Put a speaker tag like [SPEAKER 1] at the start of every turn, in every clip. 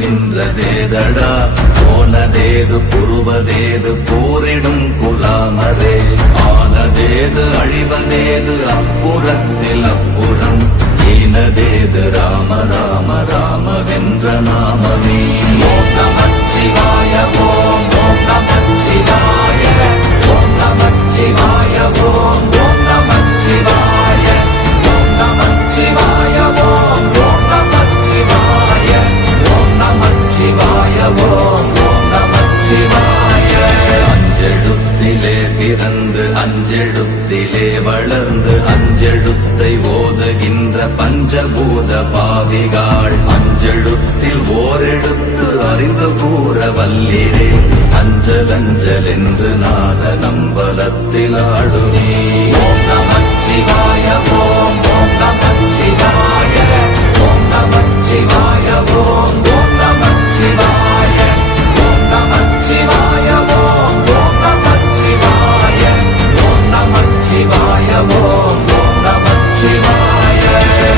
[SPEAKER 1] நின்றதேதடா? போனதேது புருவதேது போரிடும் குலாமரே. ஆனதேது அழிவதேது அப்புறத்தில் அப்புறம். ஈனதேது ராம ராம ராம வென்ற நாமமே. மோகமச்சிவாய நமச்சிவாய ஓம் மோகமச்சிவாய நமச்சிவாய ஓம் நமச்சிவாய ஓம் நம்பலத்தில் ஆடுமே ஓம் நமச்சிவாய ஓம் ஓம் நமச்சிவாய ஓம் நமச்சிவாய ஓம் ஓம் நமச்சிவாய ஓம் நமச்சிவாய ஓம் ஓம் நமச்சிவாய ஓம் நமச்சிவாய ஓம் ஓம் நமச்சிவாய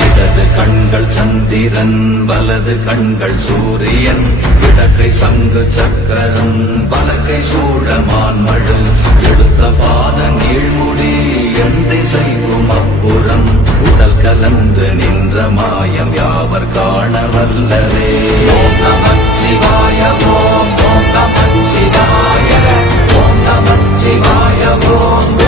[SPEAKER 1] இடது கண்கள் சந்திரன் வலது கண்கள் சூரியன் இடக்கை சங்கு சக்கரம் வலக்கை சூழமான் மழு எடுத்த பா கீழ்முடி என் திசைக்கும் அப்புறம் உடல் கலந்து நின்ற மாயம் யாவர் காண வல்லரே ஓம் நமச்சிவாய ஓம் ஓம் நமச்சிவாய. ஓம் நமச்சிவாய ஓம் ஓம்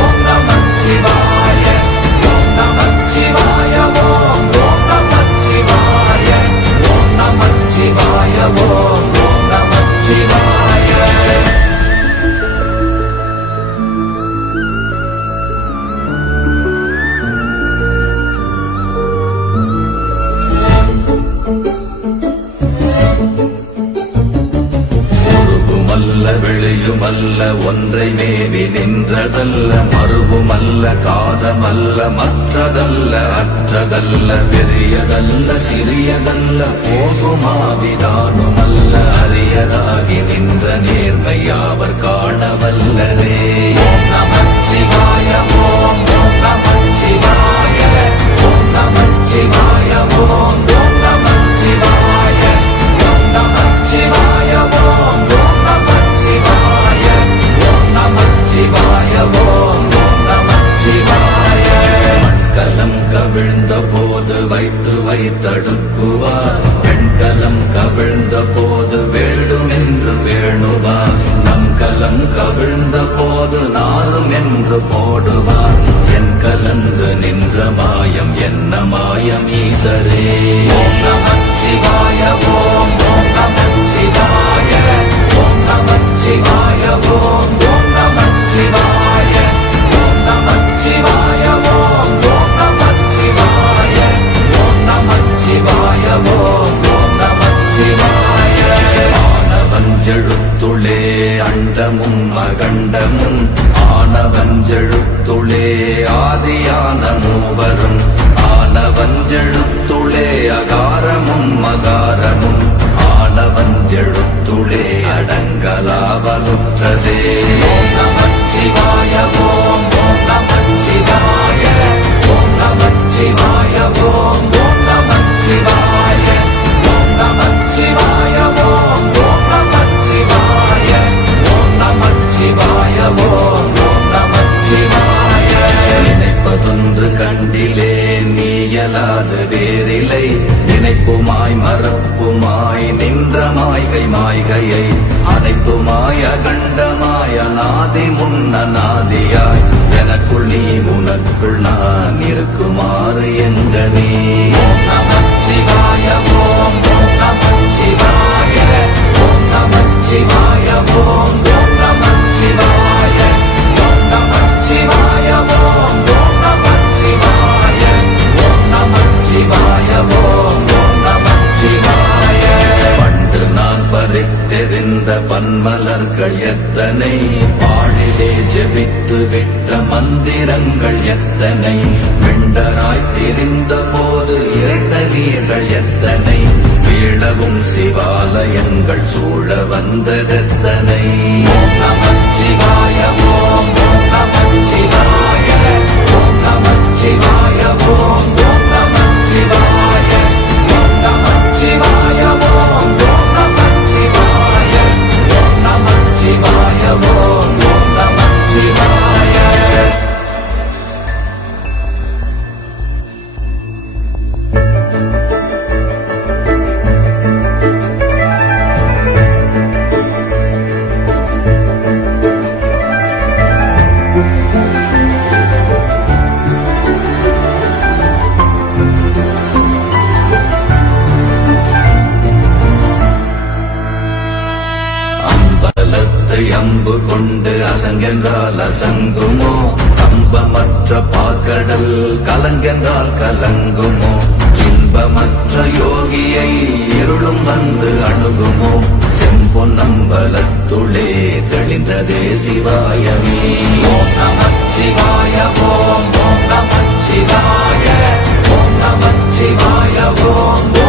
[SPEAKER 1] காதமல்ல மற்றதல்ல அற்றதல்ல பெரியதல்ல சிறியதல்ல போசுமாவிதானுமல்ல அரியதாகி நின்ற நேர்மை யாவர் காணவல்லரே. ஓம் நமச்சிவாய ஓம் ஓம் நமச்சிவாய ஓம் நமச்சிவாய ஓம் துளே அடங்கலாவலுற்றதே ஓம் நமச்சிவாய ஓம் ஓம் நமச்சிவாய ஓம் நமச்சிவாய ஓம் ஓம் நமச்சிவாய ஓம் நமச்சிவாய ஓம் ஓம் நமச்சிவாய ஓம் நமச்சிவாய ஓம் ஓம் நமச்சிவாய நினைப்பதொன்று கண்டிலே நீயலாது வேறில்லை நினைப்புமாய் மறப்பு மாய்கை மாய்கையை அனைத்துமாய கண்டமாய நாதி முன்ன நாதியாய். எனக்குள் நீ உனக்குள் நான் இருக்குமாறு எங்க நீ. சிவாய ஓம் நமச்சிவாய ஓம் நமச்சிவாய ஓம் சிவாலயங்கள் சூழ வந்ததெத்தனை அலசங்குமோ கம்பமற்ற பார்க்கடல் கலங்கென்றால் கலங்குமோ? இன்பமற்ற யோகியை இருளும் வந்து அணுகுமோ? செம்பொன்னம்பலத்துளே தெளிந்ததே சிவாயமே. ஓம் நம சிவாய ஓம் ஓம் நம சிவாய ஓம் நம சிவாய ஓம்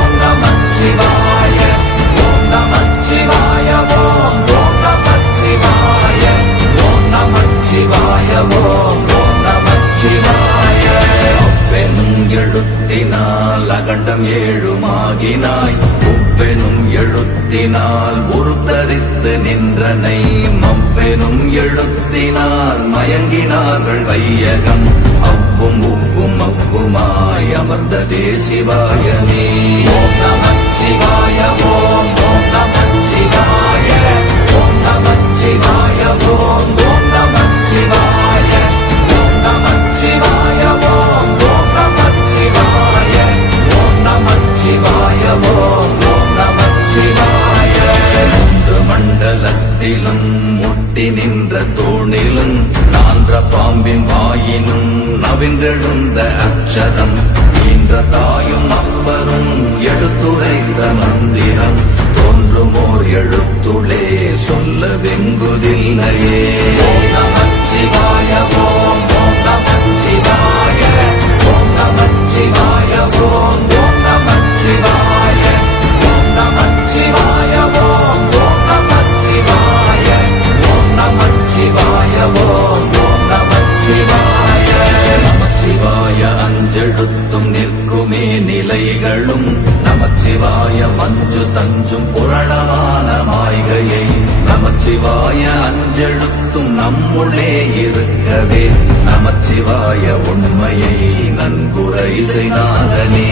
[SPEAKER 1] பையகம் அவ்வும் உவ்வும் அவ்வுமாய் அமர்ந்த தேசிவாயமே விண்டெழுந்த அச்சரம் இந்த தாயும் அப்பரும் எடுத்துரைந்த மந்திரம். தோன்றுமோர் எழுத்துளே சொல்ல வெங்குதில்லையே. சிவாய ஓம் நமச்சிவாய ஓம் நமச்சிவாய ஓம் நமச்சிவாய உண்மையை நன்குரை செய்தாதனே.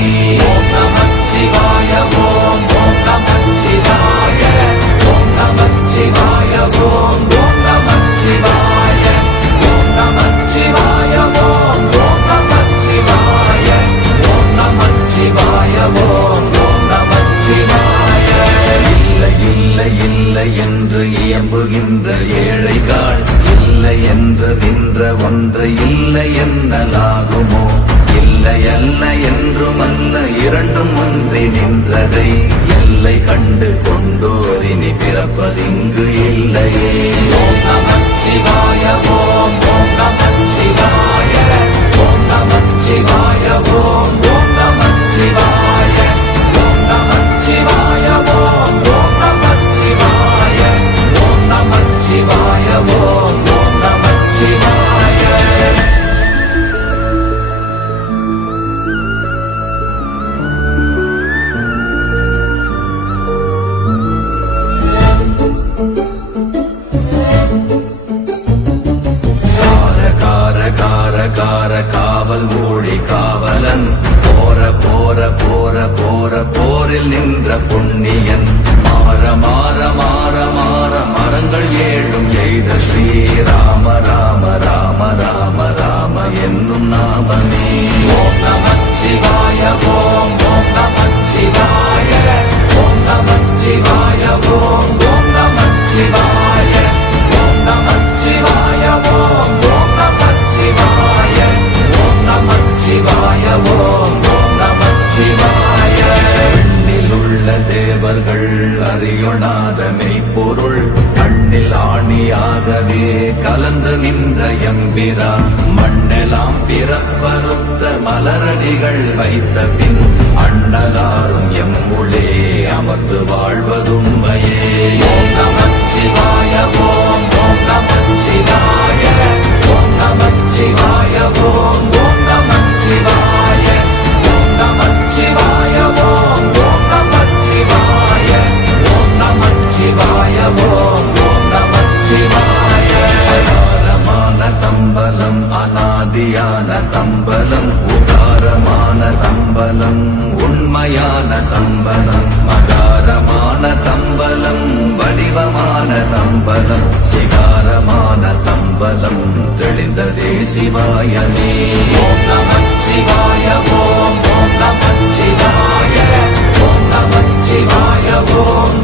[SPEAKER 1] இரண்டும் ஒன்றி நின்றதை எல்லை கண்டு கொண்டோரினி பிறப்பதிங்கு இல்லையே. நமச்சிவாயவோ வெள்ள தேவர்கள் அறியொணாத மெய்ப்பொருள் கண்ணில் ஆணியாகவே கலந்து நின்ற எம்பிரா. மண்ணெல்லாம் பிறப்பறுத்த மலரடிகள் வைத்த பின் அண்ணலாரும் எம்முளே அமர்ந்து வாழ்வதுண்மையே. ஓம் நமச்சிவாய ஓம் ஓம் நமச்சிவாய ஓம் நமச்சிவாய ஓம் பலம் தெளிந்ததே சிவாயமே ஓம் நம சிவாய ஓம் ஓம் நம சிவாய ஓம் நம சிவாய ஓம்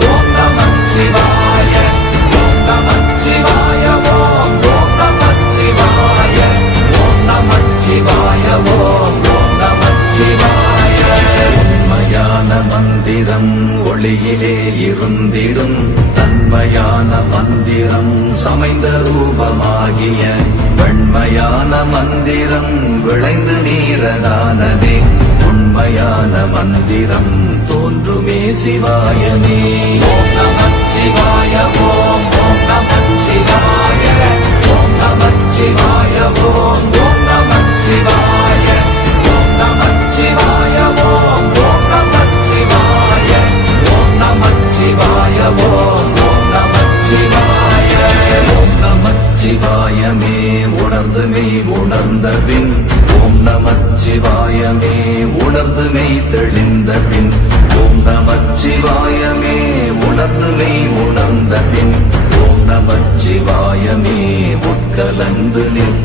[SPEAKER 1] ஒளியிலே இருந்திடும் தன்மையான மந்திரம் சமைந்த ரூபமாகிய வெண்மையான மந்திரம் விளைந்து நீரதானதே. உண்மையான மந்திரம் தோன்றுமே சிவாயமே. சிவாய ஓம் நம சிவாய ஓம் நம ஓம்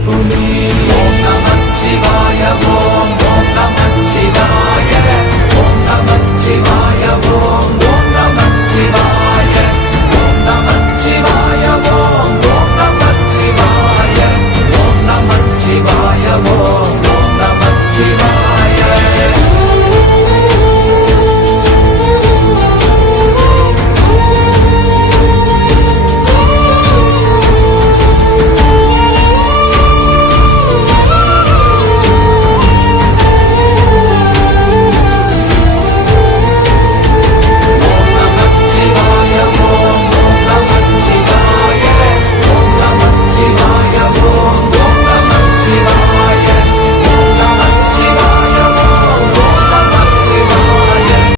[SPEAKER 1] ఓం నమ శివాయ ఓం